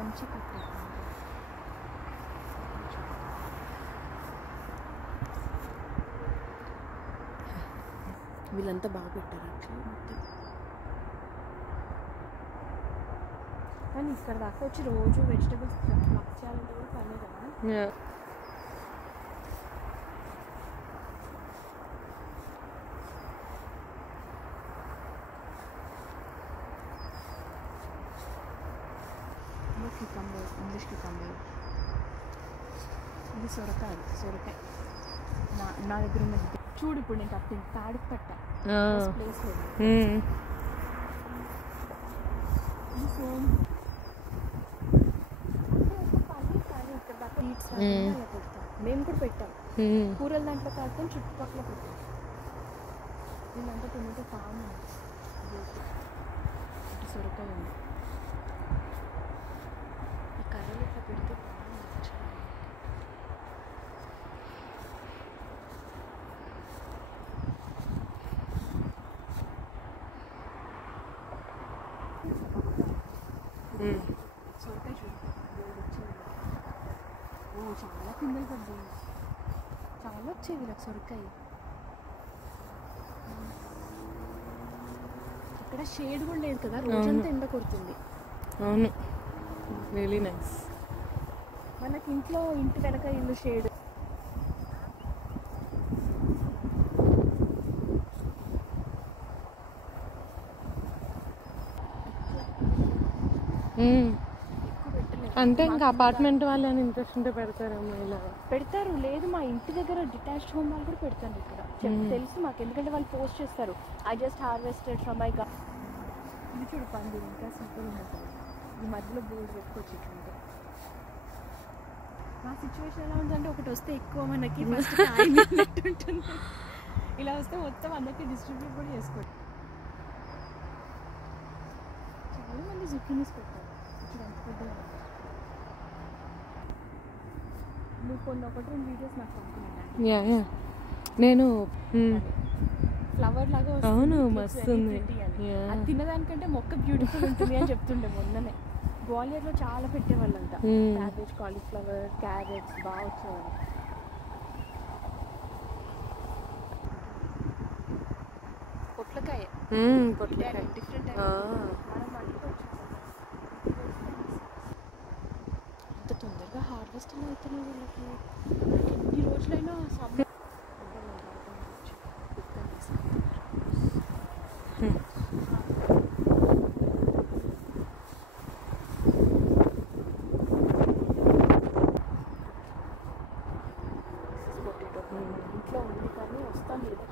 కంచి కట్టారు. వీళ్ళంతా బాగా పెట్టారు యాక్చువల్లీ మొత్తం. కానీ ఇక్కడ దాకా వచ్చి రోజు వెజిటబుల్స్ ప్లక్ చేయాలంటే కూడా పనే కదా. cucumber, English cucumber. ఇది సొరకాయ. నా దగ్గర ఉన్నది చూడు. ఇప్పుడు నేను కట్టింది తాడికి పెట్టా ప్లేస్ లేదు. ఇది సోమ్ ఇక్కడ దాకా పెడతాం. మేము కూడా పెట్టాం కూరల దాంట్లో కాకుండా చుట్టుపక్కల పెట్టాం. దీనింతా టొమాటో ఫామ్ ఇటు సొరకాయ ఉంది. కర్రలు ఇట్లా పెడితే సొరకాయ చూడు. ఓ చాలా పిందెలు పడ్డాయి. చాలా వచ్చేవి వీళ్ళకి సొరకాయ. ఇక్కడ షేడ్ కూడా లేదు కదా, రోజంతా ఎండ కొడుతుంది. అవును, రియలీ నైస్. మనకి ఇంట్లో ఇంటి వెనక ఇల్లు షేడ్. అంటే ఇంకా అపార్ట్మెంట్ వాళ్ళు అని ఇంట్రెస్ట్ ఉంటే పెడతారేమో. ఇలా పెడతారు. లేదు, మా ఇంటి దగ్గర డిటాచ్డ్ హోమ్ వాళ్ళు కూడా పెడతారు ఇక్కడ. తెలుసు మాకు, ఎందుకంటే వాళ్ళు పోస్ట్ చేస్తారు I just harvested from my garden. ఇది చూడు పండు ఇంకా సింపుల్ ఉంటుంది. ఈ మధ్యలో బోర్డు పెట్టుకోవచ్చు ఇట్లుంటే. మా సిచ్యువేషన్ ఎలా ఉందంటే ఒకటి వస్తే ఎక్కువ మనకి ఫస్ట్ ఉంటుంది. ఇలా వస్తే మొత్తం అందరికీ డిస్ట్రిబ్యూట్ కూడా చేసుకోవచ్చు. చాలా మంది జుకీనీస్ పెట్టారు. ఇక్కడ ఎంత పెద్దగా నువ్వు కొన్ని ఒకటి రెండు వీడియోస్ నాకు పంపుతున్నాను. నేను ఫ్లవర్ లాగా అవును మస్తుంది. అది తినదానికంటే మొక్క బ్యూటిఫుల్ ఉంటుంది అని చెప్తుండే మొన్ననే. గ్వాలియర్లో చాలా పెట్టేవాళ్ళంట. క్యాబేజ్, కాలీఫ్లవర్, క్యారెట్స్ బాగా వచ్చేవాళ్ళు. పొట్లకాయ డిఫరెంట్ అంత తొందరగా హార్వెస్ట్ ఎలా అవుతున్నాయి వీళ్ళకి. ఎన్ని రోజులైనా సమ్మర్ ఇంట్లో ఉంది కానీ వస్తాను లేదా